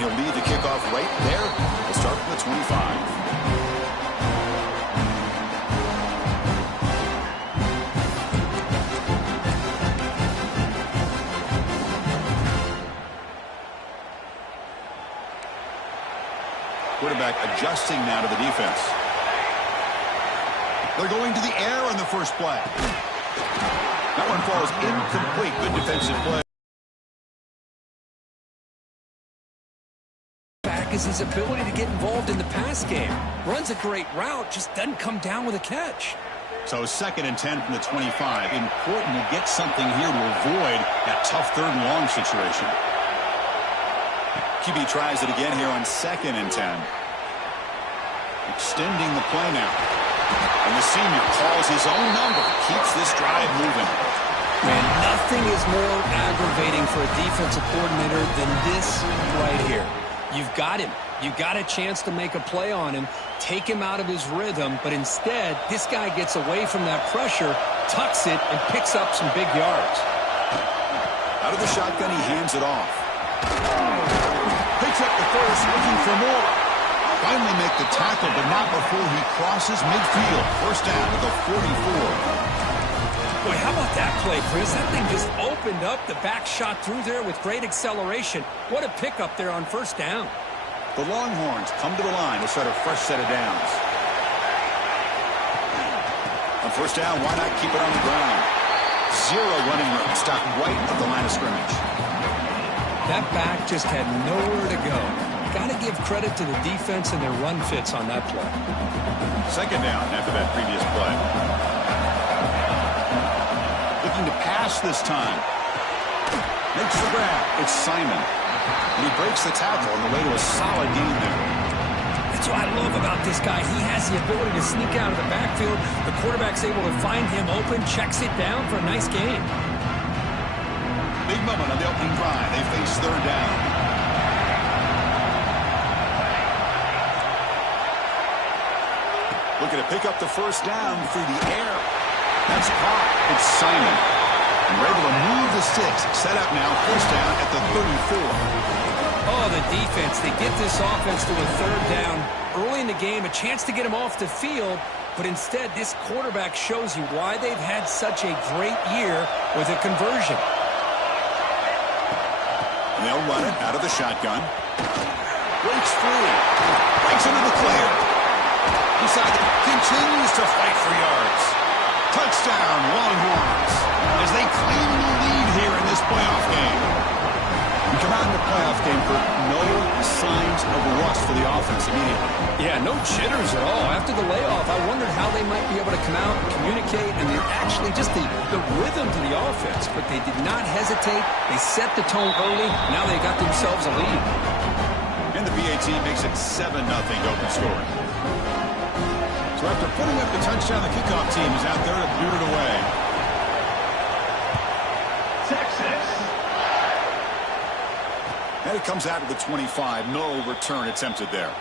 he'll lead the kickoff right there. We'll start from the 25. Quarterback adjusting now to the defense. They're going to the air on the first play. That one falls incomplete. Good defensive play. Back is his ability to get involved in the pass game. Runs a great route, just doesn't come down with a catch. So 2nd and 10 from the 25. Important to get something here to avoid that tough 3rd and long situation. QB tries it again here on 2nd and 10. Extending the play now. And the senior calls his own number. Keeps this drive moving. Man, nothing is more aggravating for a defensive coordinator than this right here. You've got him. You've got a chance to make a play on him, take him out of his rhythm, but instead, this guy gets away from that pressure, tucks it, and picks up some big yards. Out of the shotgun, he hands it off. Picks up the first, looking for more. Finally make the tackle, but not before he crosses midfield. First down to the 44. Boy, how about that play, Chris? That thing just opened up. The back shot through there with great acceleration. What a pickup there on first down. The Longhorns come to the line to start a fresh set of downs. On first down, why not keep it on the ground? 0 running room. Stopped right at the line of scrimmage. That back just had nowhere to go. Got to give credit to the defense and their run fits on that play. 2nd down after that previous play. Looking to pass this time. Makes the grab. It's Simon. And he breaks the tackle on the way to a solid gain there. That's what I love about this guy. He has the ability to sneak out of the backfield. The quarterback's able to find him open, checks it down for a nice gain. Big moment on the opening drive. They face 3rd down. Looking to pick up the first down through the air. That's caught. It's Simon. And we're able to move the sticks. Set up now, first down at the 34. Oh, the defense. They get this offense to a 3rd down. Early in the game, a chance to get him off the field. But instead, this quarterback shows you why they've had such a great year with a conversion. And they'll run it out of the shotgun. Breaks free. Breaks into the clear. Inside, continues to fight for yards. Touchdown, Longhorns, as they claim the lead here in this playoff game. We come out in the playoff game for no signs of rust for the offense immediately. Yeah, no jitters at all. After the layoff, I wondered how they might be able to come out and communicate, and they're actually just the rhythm to the offense. But they did not hesitate. They set the tone early. Now they got themselves a lead. And the PAT makes it 7-0 open scoring. So after putting up the touchdown, the kickoff team is out there to boot it away. Texas. And it comes out of the 25. No return attempted there.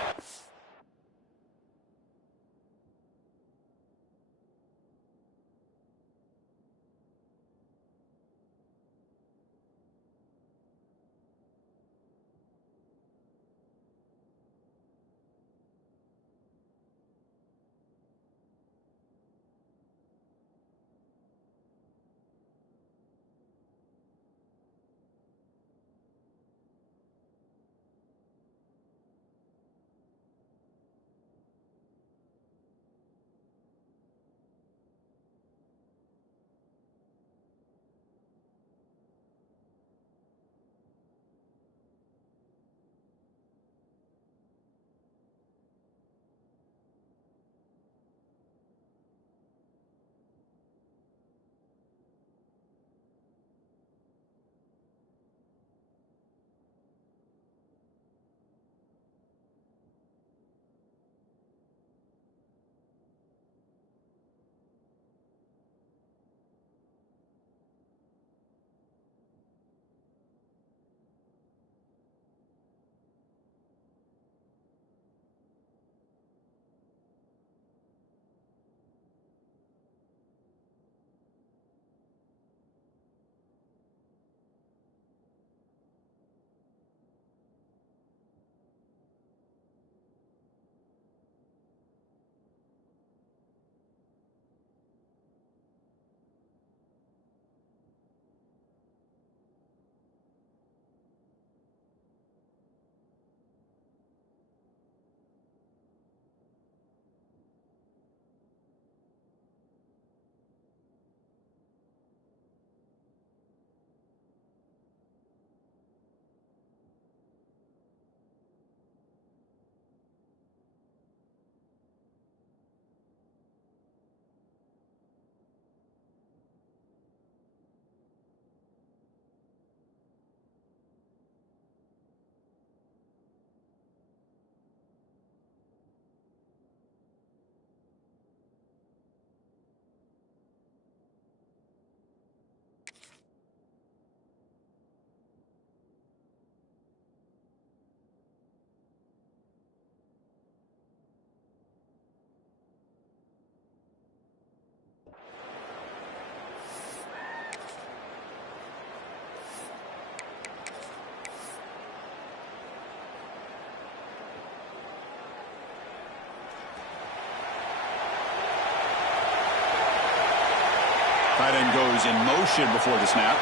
tight end goes in motion before the snap.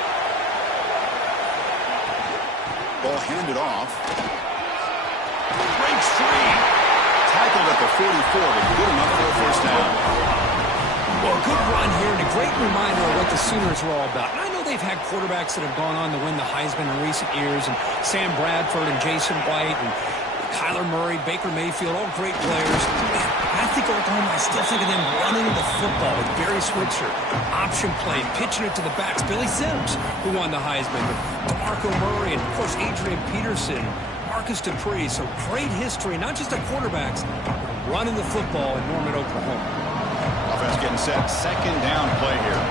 Ball handed off. Breaks free. Tackled at the 44, but good enough for a first down. Well, good run here and a great reminder of what the Sooners are all about. And I know they've had quarterbacks that have gone on to win the Heisman in recent years, and Sam Bradford and Jason White and Kyler Murray, Baker Mayfield, all great players. I think Oklahoma, I still think of them running the football with Barry Switzer, option play, pitching it to the backs. Billy Sims, who won the Heisman, DeMarco Murray, and, of course, Adrian Peterson, Marcus Dupree. So great history, not just of quarterbacks, but running the football in Norman, Oklahoma. Offense getting set. Second down play here.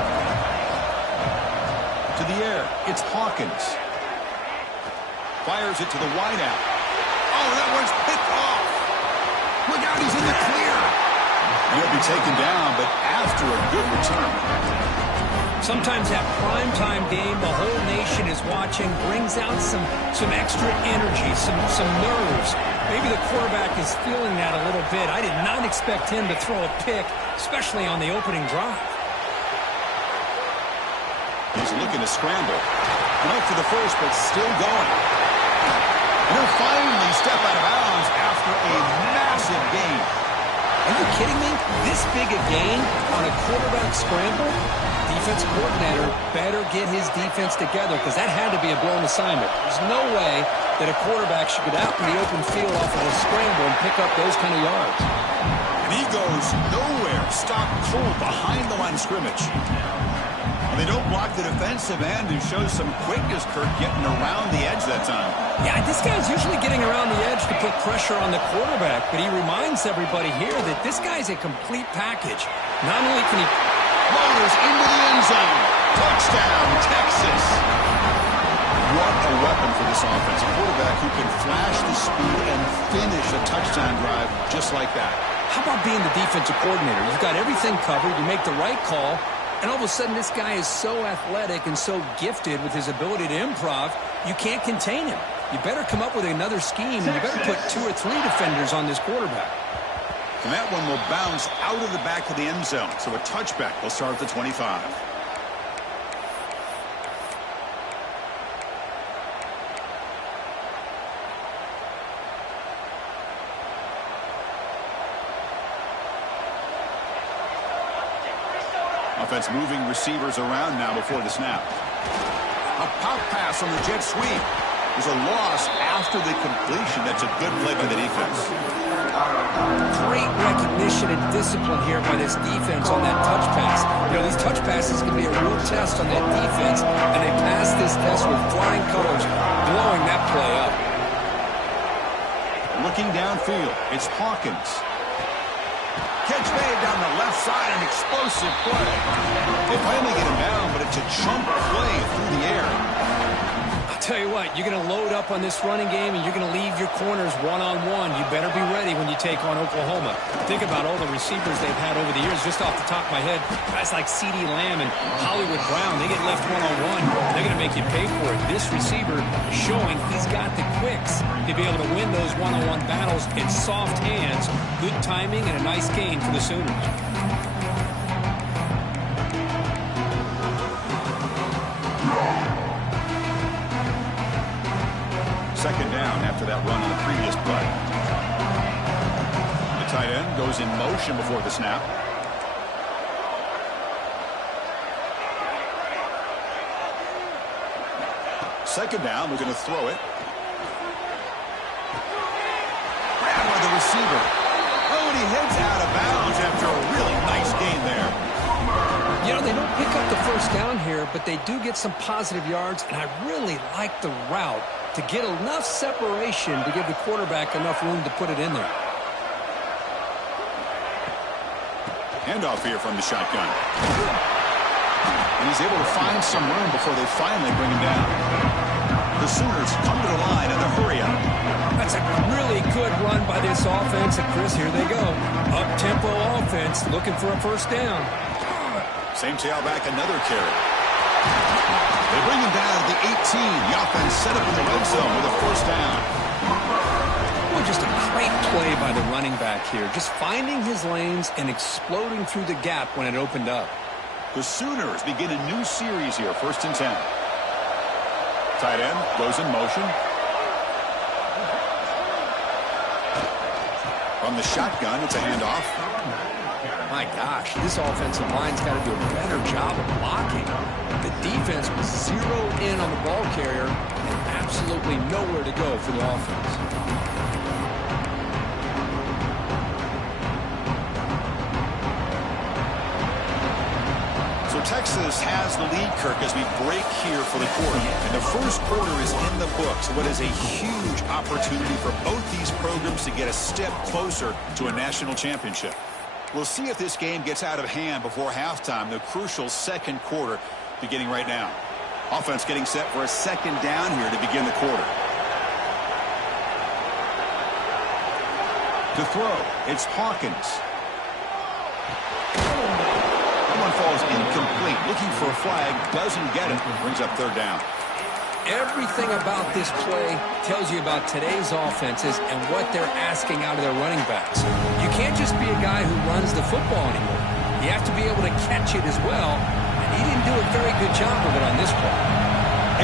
To the air. It's Hawkins. Fires it to the wideout. Oh, that one's picked off. Look out, he's in the clear. He'll be taken down, but after a good return. Sometimes that primetime game, the whole nation is watching, brings out some extra energy, some nerves. Maybe the quarterback is feeling that a little bit. I did not expect him to throw a pick, especially on the opening drive. He's looking to scramble. Went for the first, but still going. And he'll finally step out of bounds after a massive gain. Are you kidding me? This big a gain on a quarterback scramble? Defensive coordinator better get his defense together because that had to be a blown assignment. There's no way that a quarterback should get out in the open field off of a scramble and pick up those kind of yards. And he goes nowhere. Stopped cold behind the line of scrimmage. And they don't block the defensive end who shows some quickness, Kirk, getting around the edge that time. Yeah, this guy's usually getting around the edge to put pressure on the quarterback, but he reminds everybody here that this guy's a complete package. Not only can he... Motors into the end zone. Touchdown, Texas. What a weapon for this offense. A quarterback who can flash the speed and finish a touchdown drive just like that. How about being the defensive coordinator? You've got everything covered. You make the right call. And all of a sudden, this guy is so athletic and so gifted with his ability to improv, you can't contain him. You better come up with another scheme, and you better put 2 or 3 defenders on this quarterback. And that one will bounce out of the back of the end zone. So a touchback will start at the 25. Offense moving receivers around now before the snap. A pop pass on the jet sweep. There's a loss after the completion. That's a good play by the defense. Great recognition and discipline here by this defense on that touch pass. You know, these touch passes can be a real test on that defense, and they passed this test with flying colors, blowing that play up. Looking downfield, it's Hawkins. Catch made down the left side, an explosive play. They finally get him down, but it's a chunk play through the air. I'll tell you what, you're going to load up on this running game, and you're going to leave your corners one-on-one. You better be ready when you take on Oklahoma. Think about all the receivers they've had over the years. Just off the top of my head, guys like CeeDee Lamb and Hollywood Brown, they get left one-on-one. They're going to make you pay for it. This receiver showing he's got the quicks to be able to win those one-on-one battles in soft hands. Good timing and a nice gain for the Sooners. Second down after that run on the previous play. The tight end goes in motion before the snap. Second down, we're going to throw it. Grabbed by the receiver. Oh, and he heads out of bounds after a really nice gain there. You know, they don't pick up the first down here, but they do get some positive yards, and I really like the route to get enough separation to give the quarterback enough room to put it in there. Handoff here from the shotgun. And he's able to find some room before they finally bring him down. The Sooners come to the line in a hurry up. That's a really good run by this offense. And, Chris, here they go. Up-tempo offense looking for a first down. Same tailback, another carry. They bring him down to the 18. The offense set up in the red zone with a first down. Well, just a great play by the running back here. Just finding his lanes and exploding through the gap when it opened up. The Sooners begin a new series here, 1st and 10. Tight end goes in motion. From the shotgun, it's a handoff. My gosh, this offensive line's got to do a better job of blocking. The defense was zeroed in on the ball carrier and absolutely nowhere to go for the offense. So Texas has the lead, Kirk, as we break here for the quarter. And the first quarter is in the books. What is a huge opportunity for both these programs to get a step closer to a national championship. We'll see if this game gets out of hand before halftime, the crucial second quarter beginning right now. Offense getting set for a second down here to begin the quarter. To throw, it's Hawkins. That one falls incomplete. Looking for a flag, doesn't get it. Brings up 3rd down. Everything about this play tells you about today's offenses and what they're asking out of their running backs. You can't just be a guy who runs the football anymore. You have to be able to catch it as well, and he didn't do a very good job of it on this play.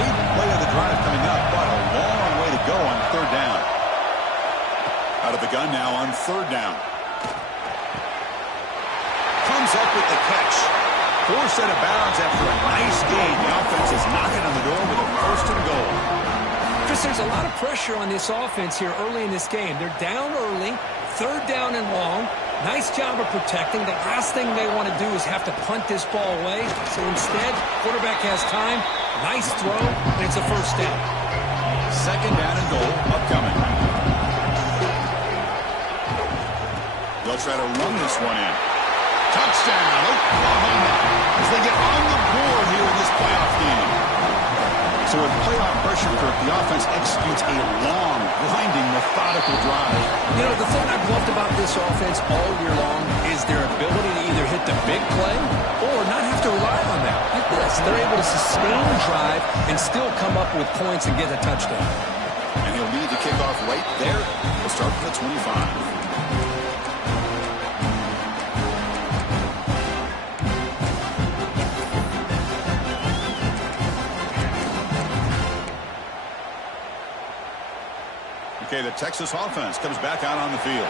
8th play of the drive coming up, but a long way to go on 3rd down. Out of the gun now on 3rd down. Comes up with the catch. Forced out of bounds after a nice gain. The offense is knocking on the door with a 1st and goal. Chris, there's a lot of pressure on this offense here early in this game. They're down early, 3rd down and long. Nice job of protecting. The last thing they want to do is have to punt this ball away. So instead, quarterback has time. Nice throw, and it's a 1st down. 2nd down and goal upcoming. They'll try to run this one in. Touchdown, Oklahoma, as they get on the board here in this playoff game. So with playoff pressure, Kirk, the offense executes a long, grinding, methodical drive. You know, the thing I've loved about this offense all year long is their ability to either hit the big play or not have to rely on that. Like this, they're able to sustain the drive and still come up with points and get a touchdown. And he'll lead the kickoff right there. We'll start from the 25. Okay, the Texas offense comes back out on the field.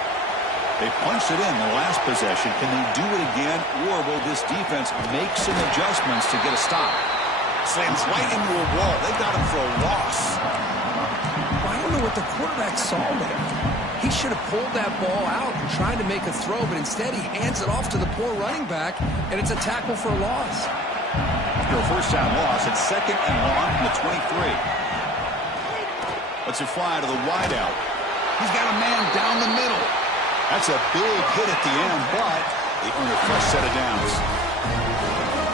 They punched it in the last possession. Can they do it again, or will this defense make some adjustments to get a stop? Slams right into a wall. They got him for a loss. I don't know what the quarterback saw there. He should have pulled that ball out and tried to make a throw, but instead he hands it off to the poor running back, and it's a tackle for a loss. After a 1st down loss, it's 2nd and long from the 23. Let's it fly to the wideout. He's got a man down the middle. That's a big hit at the end, but they earn a fresh set of downs.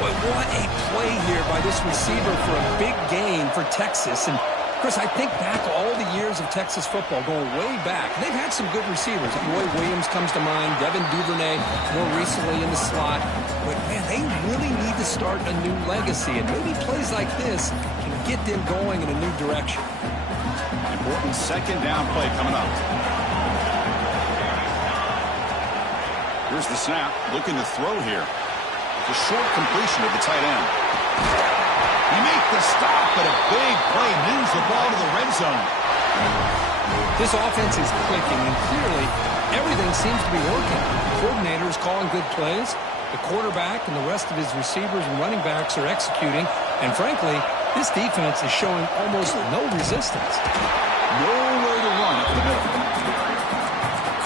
Boy, what a play here by this receiver for a big gain for Texas. And, Chris, I think back all the years of Texas football, going way back. They've had some good receivers. Roy Williams comes to mind, Devin Duvernay more recently in the slot. But, man, they really need to start a new legacy. And maybe plays like this can get them going in a new direction. Important 2nd down play coming up. Here's the snap. Looking to throw here. It's a short completion of the tight end. He makes the stop, but a big play moves the ball to the red zone. This offense is clicking, and clearly everything seems to be working. The coordinator is calling good plays. The quarterback and the rest of his receivers and running backs are executing. And frankly, this defense is showing almost no resistance. Nowhere to run up the middle.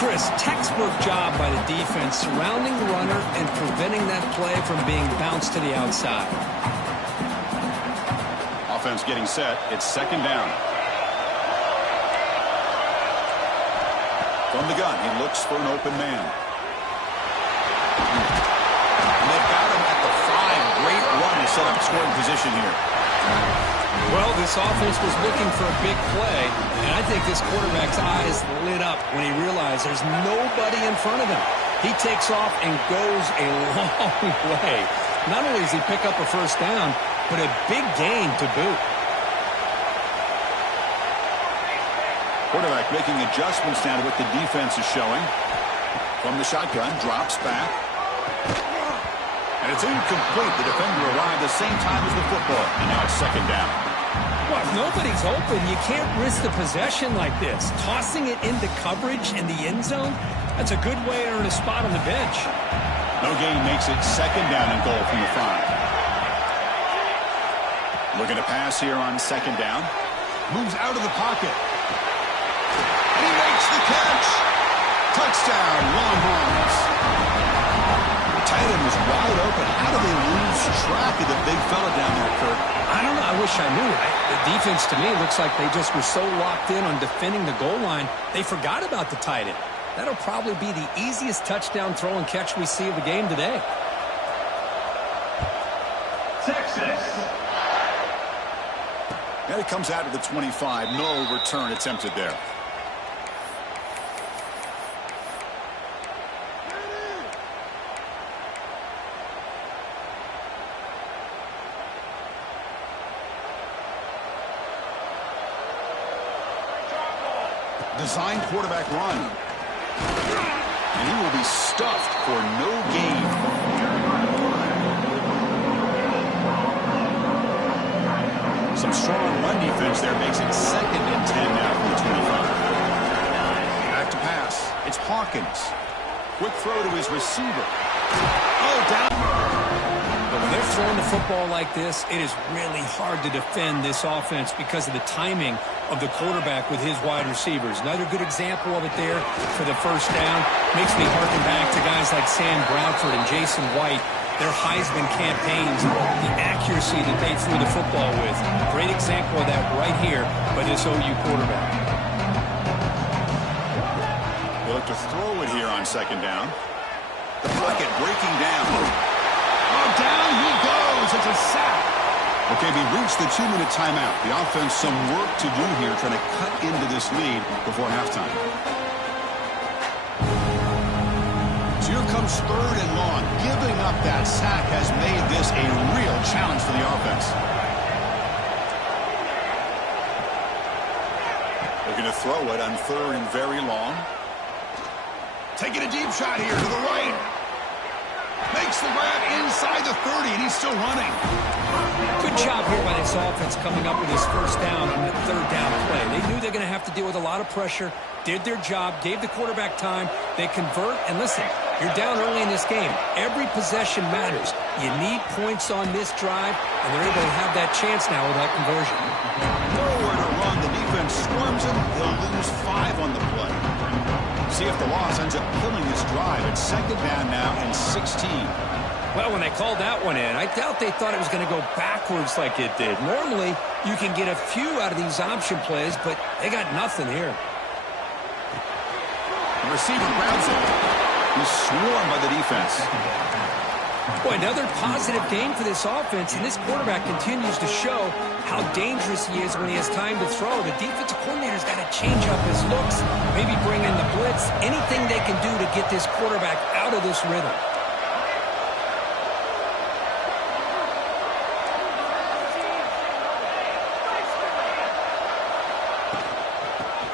Chris, textbook job by the defense surrounding the runner and preventing that play from being bounced to the outside. Offense getting set. It's 2nd down. From the gun, he looks for an open man. And they've got him at the 5. Great run to set up scoring position here. Well, this offense was looking for a big play, and I think this quarterback's eyes lit up when he realized there's nobody in front of him. He takes off and goes a long way. Not only does he pick up a 1st down, but a big gain to boot. Quarterback making adjustments now to what the defense is showing. From the shotgun, drops back. And it's incomplete. The defender arrived the same time as the football. And now it's second down. Well, if nobody's open, you can't risk the possession like this. Tossing it into coverage in the end zone, that's a good way to earn a spot on the bench. No gain makes it second down and goal from the 5. Looking to pass here on second down. Moves out of the pocket. And he makes the catch. Touchdown, Longhorns. The tight end was wide open. How do they lose track of the big fella down there, Kirk? I don't know. I wish I knew. The defense, to me, looks like they just were so locked in on defending the goal line, they forgot about the tight end. That'll probably be the easiest touchdown throw and catch we see of the game today. Texas. And it comes out of the 25. No return attempted there. Design quarterback run. And he will be stuffed for no gain. Some strong run defense there makes it second and 10 now from the 25. Back to pass. It's Hawkins. Quick throw to his receiver. Oh, down. But when they're throwing the football like this, it is really hard to defend this offense because of the timing of the quarterback with his wide receivers. Another good example of it there for the first down. Makes me harken back to guys like Sam Bradford and Jason White, their Heisman campaigns, the accuracy that they threw the football with. Great example of that right here by this OU quarterback. They look to throw it here on second down. The pocket breaking down. Oh, down he goes. It's a sack. Okay, we reached the 2-minute timeout. The offense some work to do here trying to cut into this lead before halftime. So here comes third and long. Giving up that sack has made this a real challenge for the offense. Looking to throw it on third and very long. Taking a deep shot here to the right. Makes the grab inside the 30, and he's still running. Good job here by this offense coming up with his first down on that third down play. They knew they're going to have to deal with a lot of pressure, did their job, gave the quarterback time. They convert, and listen, you're down early in this game. Every possession matters. You need points on this drive, and they're able to have that chance now with that conversion. Nowhere to run. The defense swarms him. They'll lose 5 on the play. See if the loss ends up killing this drive. It's second down now and 16. Well, when they called that one in, I doubt they thought it was going to go backwards like it did. Normally, you can get a few out of these option plays, but they got nothing here. The receiver grabs it. He's swarmed by the defense. Boy, another positive game for this offense, and this quarterback continues to show how dangerous he is when he has time to throw. The defensive coordinator's got to change up his looks, maybe bring in the blitz, anything they can do to get this quarterback out of this rhythm.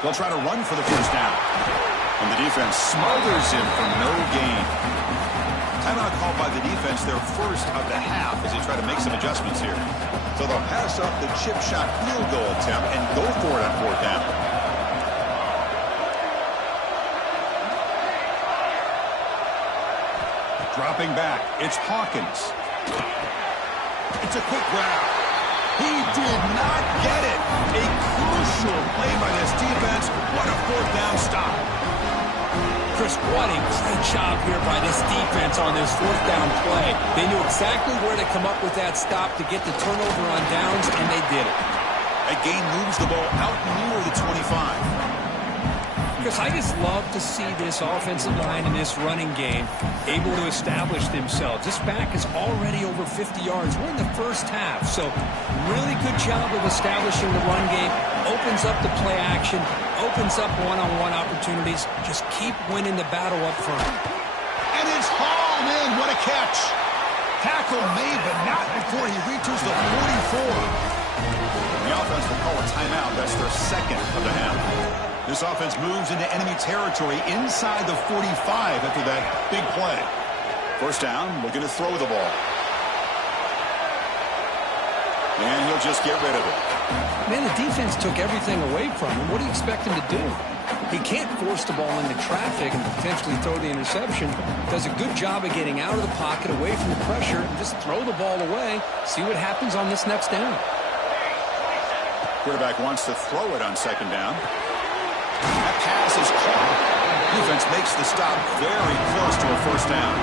They'll try to run for the first down. And the defense smothers him for no gain. Timeout called by the defense, their first of the half, as they try to make some adjustments here. So they'll pass up the chip shot field goal attempt and go for it on fourth down. Dropping back, it's Hawkins. It's a quick grab. He did not get it. A crucial play by this defense. What a fourth down stop. Chris, what a great job here by this defense on this fourth down play. They knew exactly where to come up with that stop to get the turnover on downs, and they did it. That gain moves the ball out near the 25. Chris, I just love to see this offensive line in this running game able to establish themselves. This back is already over 50 yards. We're in the first half, so really good job of establishing the run game. Opens up the play action, opens up one-on-one opportunities. Just keep winning the battle up front. And it's hauled in. What a catch. Tackle made, but not before he reaches the 44. The offense will call a timeout. That's their second of the half. This offense moves into enemy territory inside the 45 after that big play. First down, looking to throw the ball. And he'll just get rid of it. Man, the defense took everything away from him. What do you expect him to do? He can't force the ball into traffic and potentially throw the interception. Does a good job of getting out of the pocket, away from the pressure, and just throw the ball away. See what happens on this next down. Quarterback wants to throw it on second down. That pass is caught. Defense makes the stop very close to a first down.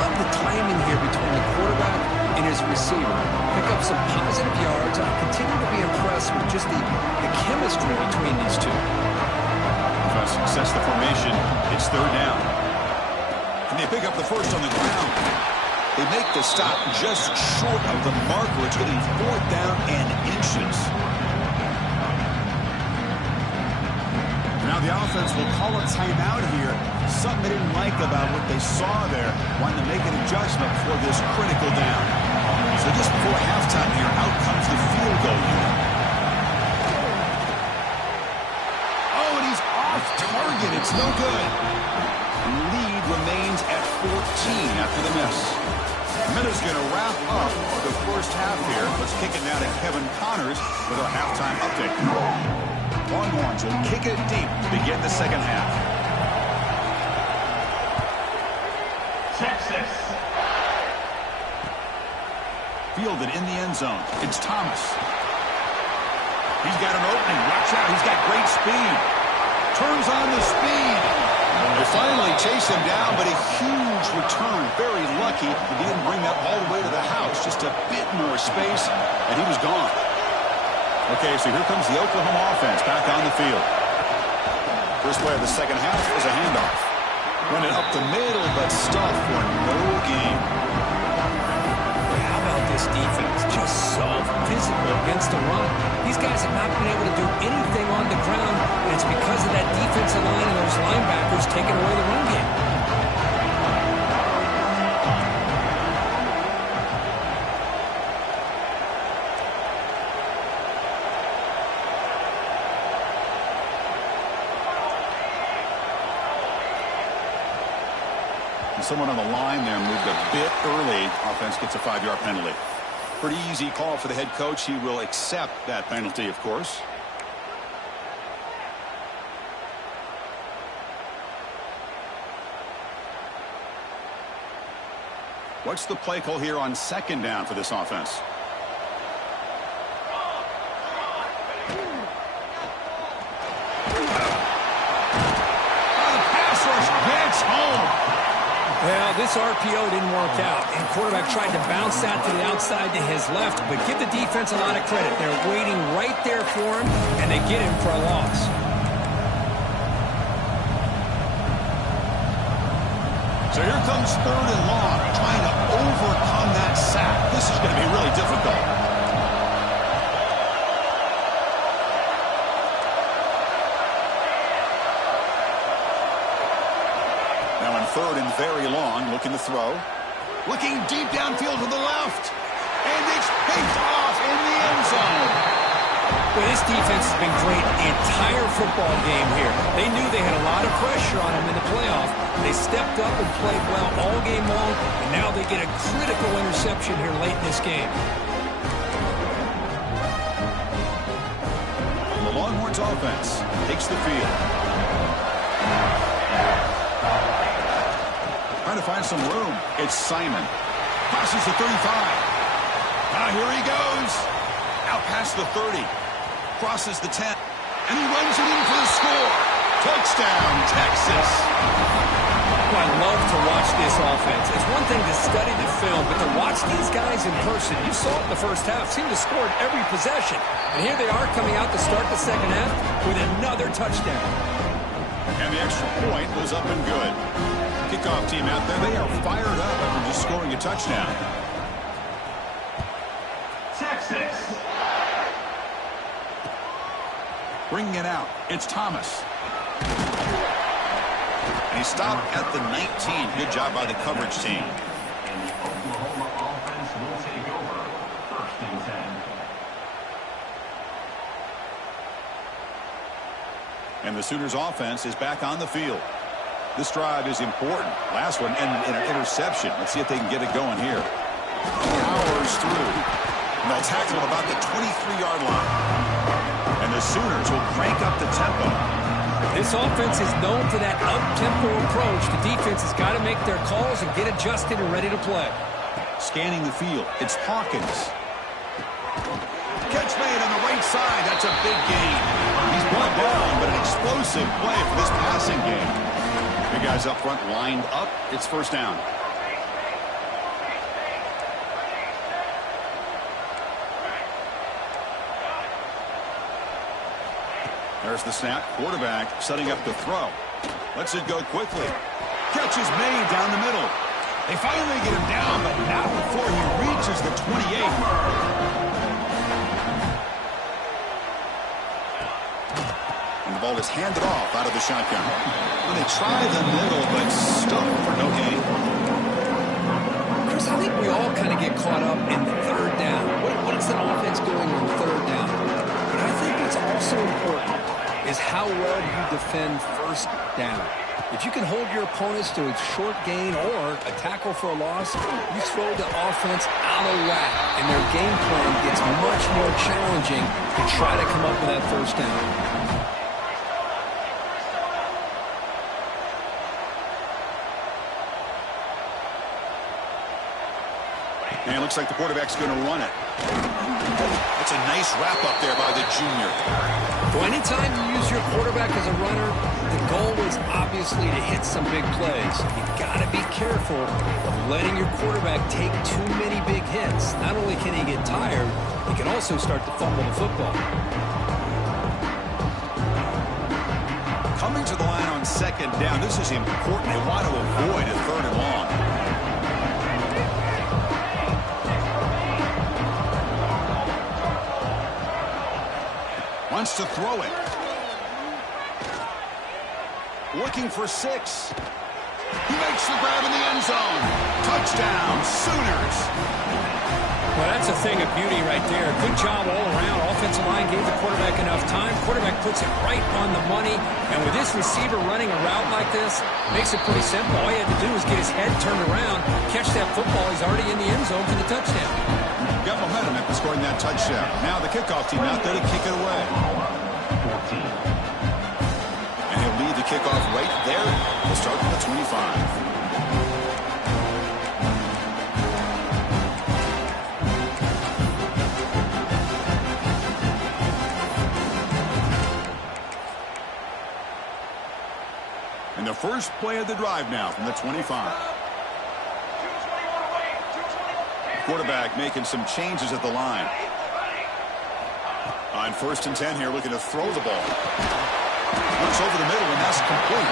Love the timing here between the quarterback and his receiver. Pick up some positive yards. I continue to be impressed with just the chemistry between these two. If success the formation, it's third down. And they pick up the first on the ground. They make the stop just short of the marker. It's getting fourth down and inches. Now the offense will call a timeout here. Something they didn't like about what they saw there. Wanting to make an adjustment for this critical down. So just before halftime here, out comes the field goal unit. Oh, and he's off target. It's no good. Lead remains at 14 after the miss. Minute's going to wrap up the first half here. Let's kick it now to Kevin Connors with our halftime update. Longhorns will kick it deep to begin the second half. Texas. Fielded in the end zone. It's Thomas. He's got an opening. Watch out. He's got great speed. Turns on the speed. They finally chase him down, but a huge return. Very lucky he didn't bring that all the way to the house. Just a bit more space, and he was gone. Okay, so here comes the Oklahoma offense back on the field. First play of the second half is a handoff. Running up the middle, but stuffed for no gain. How about this defense? Just so physical against the run. These guys have not been able to do anything on the ground, and it's because of that defensive line and those linebackers taking away the run game. Someone on the line there moved a bit early. Offense gets a 5-yard penalty. Pretty easy call for the head coach. He will accept that penalty, of course. What's the play call here on second down for this offense? The pass rush gets home. Well, this RPO didn't work out, and quarterback tried to bounce that to the outside to his left, but give the defense a lot of credit. They're waiting right there for him, and they get him for a loss. So here comes third and long, trying to overcome that sack. This is going to be really difficult. Third and very long, looking to throw. Looking deep downfield to the left. And it's picked off in the end zone. Well, this defense has been great the entire football game here. They knew they had a lot of pressure on them in the playoff. They stepped up and played well all game long, and now they get a critical interception here late in this game. The Longhorns offense takes the field. Trying to find some room. It's Simon. Passes the 35. Now here he goes. Out past the 30. Crosses the 10. And he runs it in for the score. Touchdown, Texas. I love to watch this offense. It's one thing to study the film, but to watch these guys in person, you saw it in the first half, seemed to score every possession. And here they are coming out to start the second half with another touchdown. And the extra point was up and good. Kickoff team out there, they are fired up after just scoring a touchdown. Texas. Bringing it out, it's Thomas. And he stopped at the 19. Good job by the coverage team. And the Oklahoma offense will take over first and 10. And the Sooners offense is back on the field. This drive is important. Last one ended in an interception. Let's see if they can get it going here. Powers through. And they'll tackle about the 23-yard line. And the Sooners will crank up the tempo. This offense is known for that up-tempo approach. The defense has got to make their calls and get adjusted and ready to play. Scanning the field. It's Hawkins. Catch made on the right side. That's a big gain. He's brought down, but an explosive play for this passing game. Big guys up front lined up. It's first down. There's the snap. Quarterback setting up the throw. Lets it go quickly. Catch is made down the middle. They finally get him down, but not before he reaches the 28. And the ball is handed off out of the shotgun. And they try the middle, but stuck for no gain. Chris, I think we all kind of get caught up in the third down. What's the offense doing on third down? But I think what's also important is how well you defend first down. If you can hold your opponents to a short gain or a tackle for a loss, you throw the offense out of whack, and their game plan gets much more challenging to try to come up with that first down. And it looks like the quarterback's going to run it. That's a nice wrap up there by the junior. So anytime you use your quarterback as a runner, the goal is obviously to hit some big plays. You've got to be careful of letting your quarterback take too many big hits. Not only can he get tired, he can also start to fumble the football. Coming to the line on second down, this is important. They want to avoid a third and long. Wants to throw it. Looking for 6. He makes the grab in the end zone. Touchdown, Sooners. Well, that's a thing of beauty right there. Good job all around. Offensive line gave the quarterback enough time. Quarterback puts it right on the money. And with this receiver running a route like this, makes it pretty simple. All he had to do was get his head turned around, catch that football. He's already in the end zone for the touchdown. Got momentum after scoring that touchdown. Now the kickoff team out there to kick it away. And he'll lead the kickoff right there. We'll start from the 25. And the first play of the drive now from the 25. Quarterback making some changes at the line. On 1st and 10 here, looking to throw the ball. Looks over the middle, and that's complete.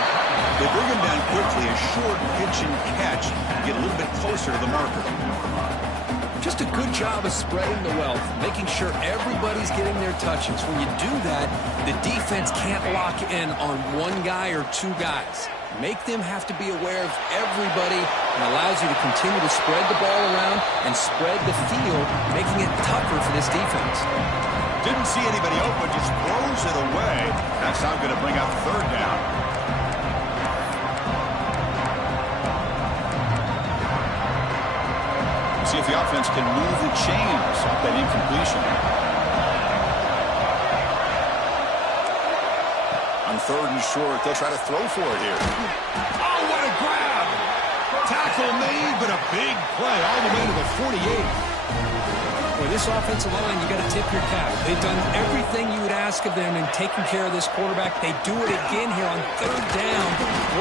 They bring him down quickly, a short pitch and catch, get a little bit closer to the marker. Just a good job of spreading the wealth, making sure everybody's getting their touches. When you do that, the defense can't lock in on one guy or two guys. Make them have to be aware of everybody, and allows you to continue to spread the ball around and spread the field, making it tougher for this defense. Didn't see anybody open, just throws it away. That's not going to bring up third down. See if the offense can move the chains off that incompletion. On 3rd and short, they'll try to throw for it here. Oh, what a grab! Tackle made, but a big play all the way to the 48. With this offensive line, you got to tip your cap. They've done everything you would ask of them in taking care of this quarterback. They do it again here on 3rd down,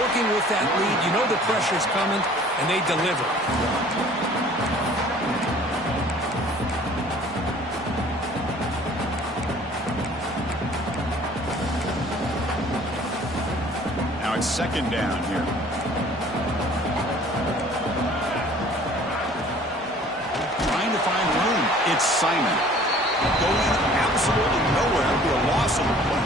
working with that lead. You know the pressure's coming, and they deliver. Now it's 2nd down here. Trying to find room. It's Simon. Going absolutely nowhere. It'll be a loss of the play.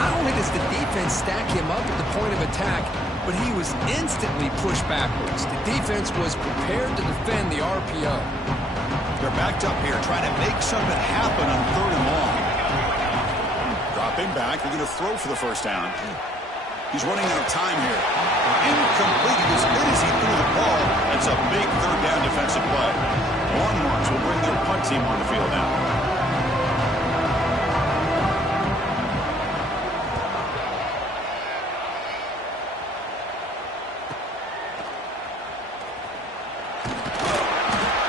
Not only does the defense stack him up at the point of attack, but he was instantly pushed backwards. The defense was prepared to defend the RPO. They're backed up here trying to make something happen on 3rd and long. Dropping back. They're going to throw for the first down. He's running out of time here. Incomplete. He was hit as he threw the ball. That's a big third down defensive play. Longhorns will bring their punt team on the field now.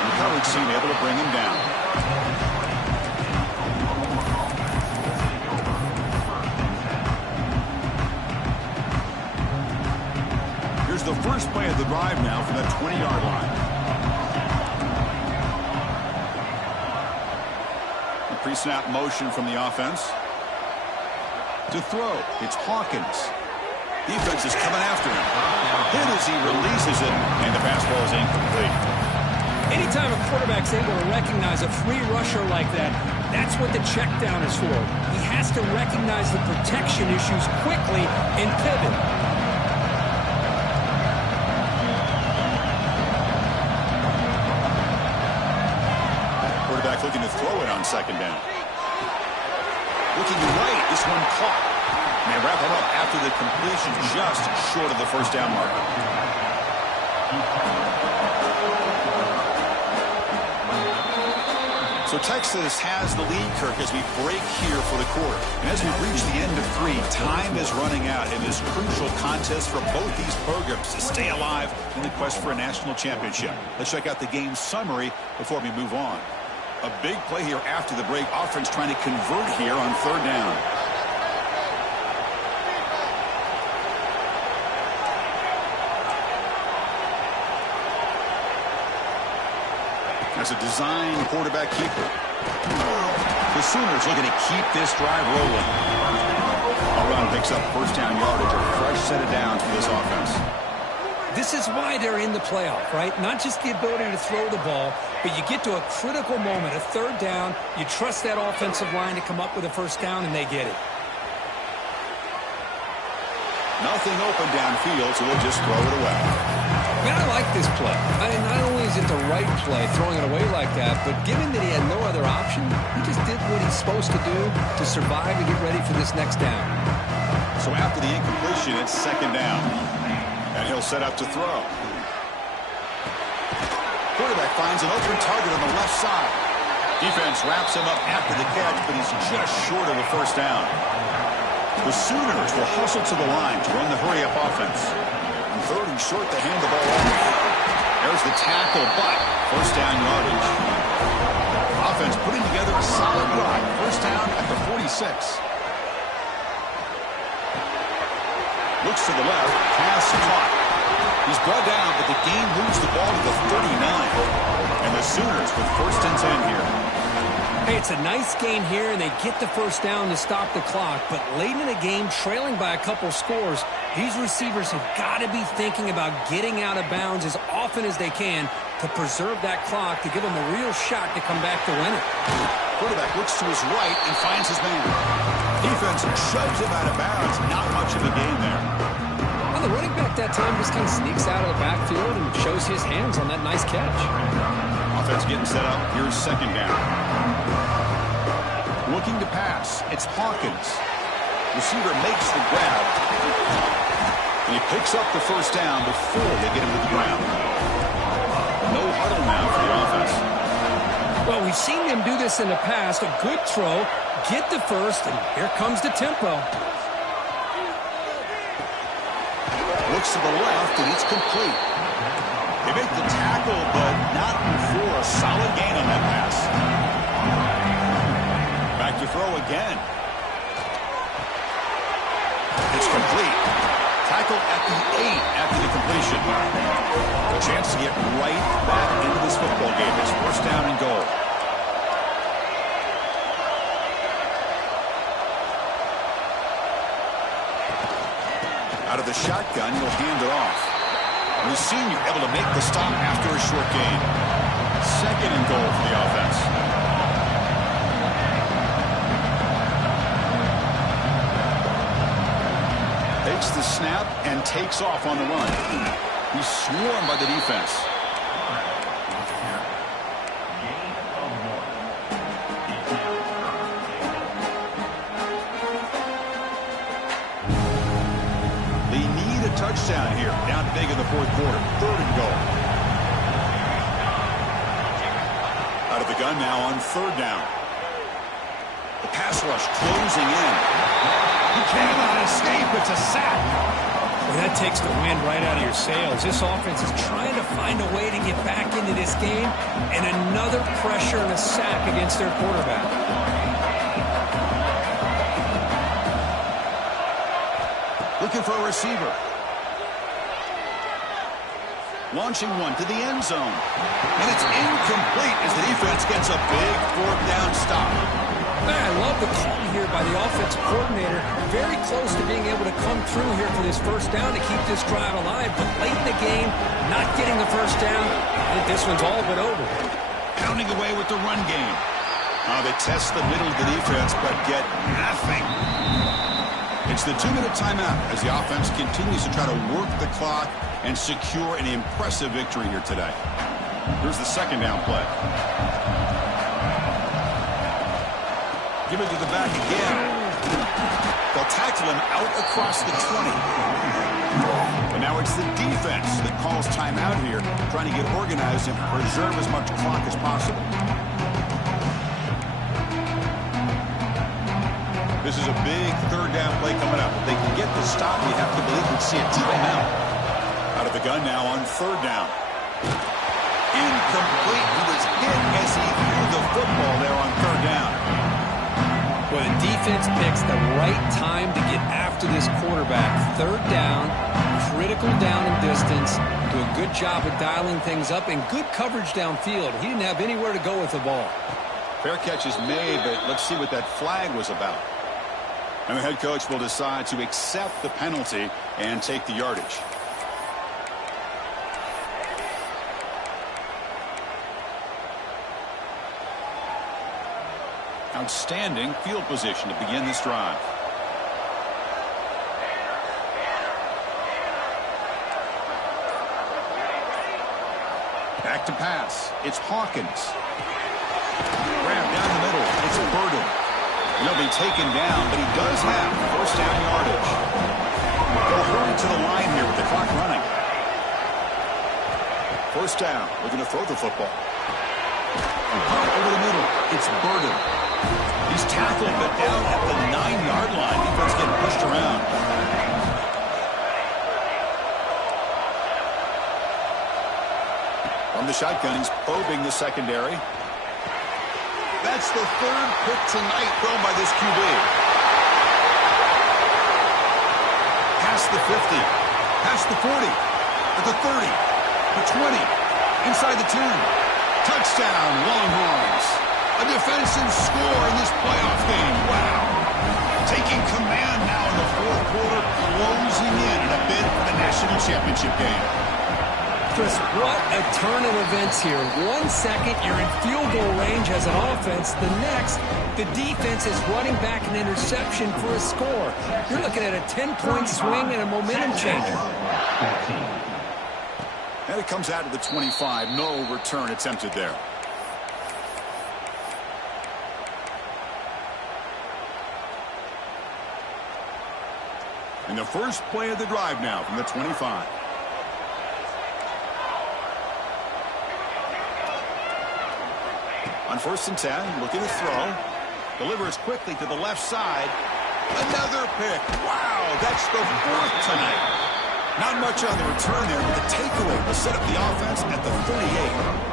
And the coverage team able to bring him down. Here's the first play of the drive now from the 20-yard line. The pre-snap motion from the offense. To throw, it's Hawkins. Defense is coming after him. Hit as he releases it, and the pass ball is incomplete. Anytime a quarterback's able to recognize a free rusher like that, that's what the check down is for. He has to recognize the protection issues quickly and pivot. Quarterback looking to throw it on second down. Looking right, this one caught. And they wrap him up after the completion just short of the first down mark. So Texas has the lead, Kirk, as we break here for the quarter. And as we reach the end of 3, time is running out in this crucial contest for both these programs to stay alive in the quest for a national championship. Let's check out the game summary before we move on. A big play here after the break. Offense trying to convert here on third down. As a design quarterback keeper. The Sooners looking to keep this drive rolling. A run picks up first down yardage, a fresh set of downs for this offense. This is why they're in the playoff, right? Not just the ability to throw the ball, but you get to a critical moment, a third down, you trust that offensive line to come up with a first down, and they get it. Nothing open downfield, so they'll just throw it away. Man, I like this play. I mean, not only is it the right play, throwing it away like that, but given that he had no other option, he just did what he's supposed to do to survive and get ready for this next down. So after the incompletion, it's second down. And he'll set up to throw. Quarterback finds an open target on the left side. Defense wraps him up after the catch, but he's just short of a first down. The Sooners will hustle to the line to run the hurry-up offense. Third and short to hand the ball off. There's the tackle, but first down yardage. Offense putting together a solid drive. First down at the 46. Looks to the left. Pass caught. He's brought down, but the game moves the ball to the 39. And the Sooners with first and 10 here. Hey, it's a nice gain here, and they get the first down to stop the clock. But late in the game, trailing by a couple scores, these receivers have got to be thinking about getting out of bounds as often as they can to preserve that clock, to give them a real shot to come back to win it. Quarterback looks to his right and finds his man. Defense shoves him out of bounds. Not much of a gain there. Well, the running back that time just kind of sneaks out of the backfield and shows his hands on that nice catch. Offense getting set up. Here's second down. Looking to pass. It's Hawkins. Receiver makes the grab. And he picks up the first down before they get him to the ground. No huddle now for the offense. Well, we've seen them do this in the past. A good throw, get the first, and here comes the tempo. Looks to the left, and it's complete. They make the tackle, but not before a solid gain on that pass. Back to throw again. It's complete. Tackle at the 8 after the completion. A chance to get right back into this football game. It's first down and goal. Out of the shotgun, he'll hand it off. And the senior able to make the stop after a short gain. Second and goal for the offense. Takes the snap and takes off on the run. He's swarmed by the defense. touchdown here. Down big in the fourth quarter. 3rd and goal. Out of the gun now on 3rd down. The pass rush closing in. He cannot escape. It's a sack. Well, that takes the wind right out of your sails. This offense is trying to find a way to get back into this game, and another pressure and a sack against their quarterback. Looking for a receiver. Launching one to the end zone. And it's incomplete as the defense gets a big 4th down stop. Man, I love the call here by the offensive coordinator. Very close to being able to come through here for this 1st down to keep this drive alive. But late in the game, not getting the 1st down, I think this one's all but over. Pounding away with the run game. They test the middle of the defense, but get nothing. It's the 2-minute timeout as the offense continues to try to work the clock and secure an impressive victory here today. Here's the 2nd down play. Give it to the back again. They'll tackle him out across the 20. But now it's the defense that calls timeout here, trying to get organized and preserve as much clock as possible. This is a big 3rd down play coming up. If they can get the stop, you have to believe we'd see a timeout. Out of the gun now on 3rd down. Incomplete. He was hit as he threw the football there on 3rd down. Well, the defense picks the right time to get after this quarterback. 3rd down, critical down and distance. Do a good job of dialing things up and good coverage downfield. He didn't have anywhere to go with the ball. Fair catch is made, but let's see what that flag was about. And the head coach will decide to accept the penalty and take the yardage. Outstanding field position to begin this drive. Back to pass. It's Hawkins. Grab down the middle. It's Burden. He'll be taken down, but he does have 1st down yardage. They'll hurry to the line here with the clock running. 1st down. Looking to throw the football. Pop over the middle. It's Burden. He's tackled, but down at the 9-yard line. Defense getting pushed around. From the shotgun, he's probing the secondary. That's the 3rd pick tonight thrown by this QB. Past the 50. Past the 40. At the 30. The 20. Inside the 10. Touchdown, Longhorns. A defensive score in this playoff game. Wow. Taking command now in the 4th quarter, closing in a bid for the national championship game. Chris, what a turn of events here. 1 second, you're in field goal range as an offense. The next, the defense is running back an interception for a score. You're looking at a 10-point swing and a momentum changer. And it comes out of the 25. No return attempted there. And the first play of the drive now from the 25. On 1st and 10, looking to throw. Delivers quickly to the left side. Another pick. Wow, that's the 4th tonight. Not much on the return there, but the takeaway will set up the offense at the 38.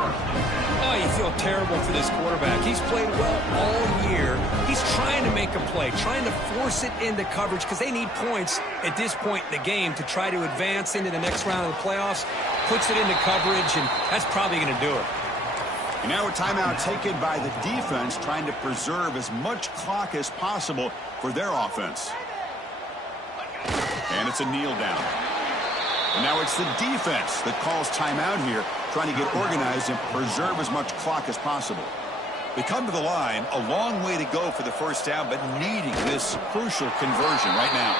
Oh, you feel terrible for this quarterback. He's played well all year. He's trying to make a play, trying to force it into coverage because they need points at this point in the game to try to advance into the next round of the playoffs. Puts it into coverage, and that's probably going to do it. And now a timeout taken by the defense, trying to preserve as much clock as possible for their offense. And it's a kneel down. And now it's the defense that calls timeout here, trying to get organized and preserve as much clock as possible. They come to the line, a long way to go for the 1st down, but needing this crucial conversion right now.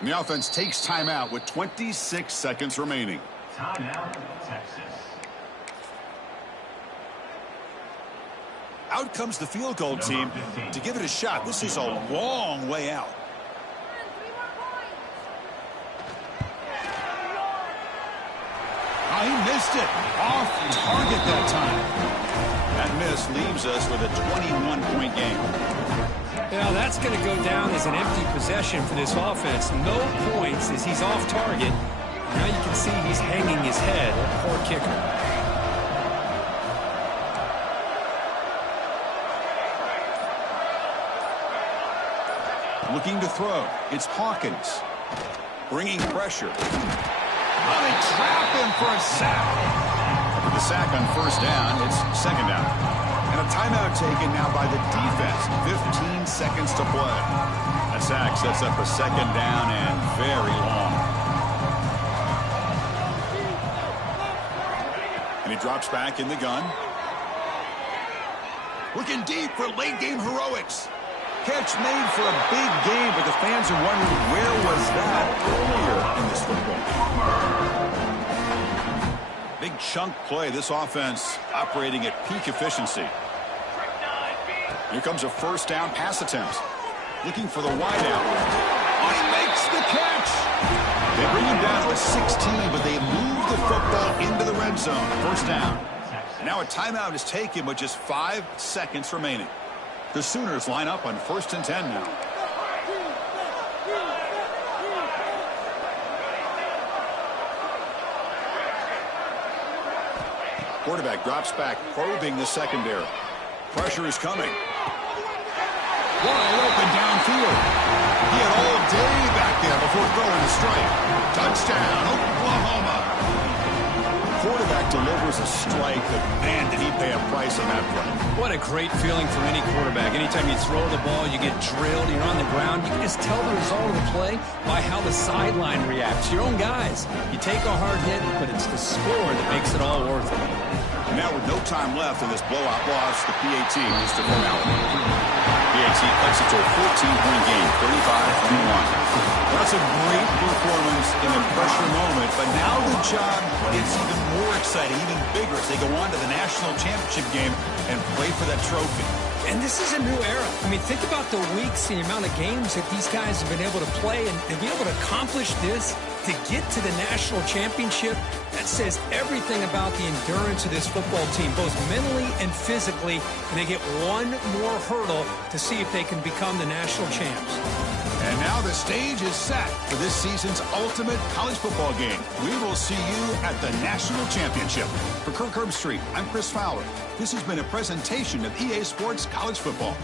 And the offense takes timeout with 26 seconds remaining. Timeout, Texas. Out comes the field goal team to give it a shot. This is a long way out. Oh, he missed it. Off target that time. That miss leaves us with a 21-point game. Now that's going to go down as an empty possession for this offense. No points as he's off target. Now you can see he's hanging his head. Poor kicker. Looking to throw. It's Hawkins. Bringing pressure. Oh, they trap him for a sack. After the sack on first down, it's second down. And a timeout taken now by the defense. 15 seconds to play. That sack sets up a second down and very long. And he drops back in the gun. Looking deep for late-game heroics. Catch made for a big game, but the fans are wondering where was that earlier in this football game. Big chunk play. This offense operating at peak efficiency. Here comes a first down pass attempt. Looking for the wideout. Oh, he makes the catch. They bring him down to a 16, but they move the football into the red zone. First down. Now a timeout is taken with just 5 seconds remaining. The Sooners line up on 1st and 10 now. Quarterback drops back, probing the secondary. Pressure is coming. Wide open downfield. He had all day back there before throwing the strike. Touchdown, Oklahoma. The quarterback delivers a strike, but man, did he pay a price on that play. What a great feeling for any quarterback. Anytime you throw the ball, you get drilled, you're on the ground. You can just tell the result of the play by how the sideline reacts. Your own guys. You take a hard hit, but it's the score that makes it all worth it. Now with no time left in this blowout loss, the PAT is to formality. PAT cuts it to a 14-point game, 35-21. That's a great performance in a pressure moment, but now the job gets even more exciting, even bigger as they go on to the national championship game and play for that trophy. And this is a new era. I mean, think about the weeks, the amount of games that these guys have been able to play and be able to accomplish this, to get to the national championship. That says everything about the endurance of this football team, both mentally and physically. And they get one more hurdle to see if they can become the national champs. And now the stage is set for this season's ultimate college football game. We will see you at the national championship. For Kirk Herbstreit, I'm Chris Fowler. This has been a presentation of EA Sports College Football.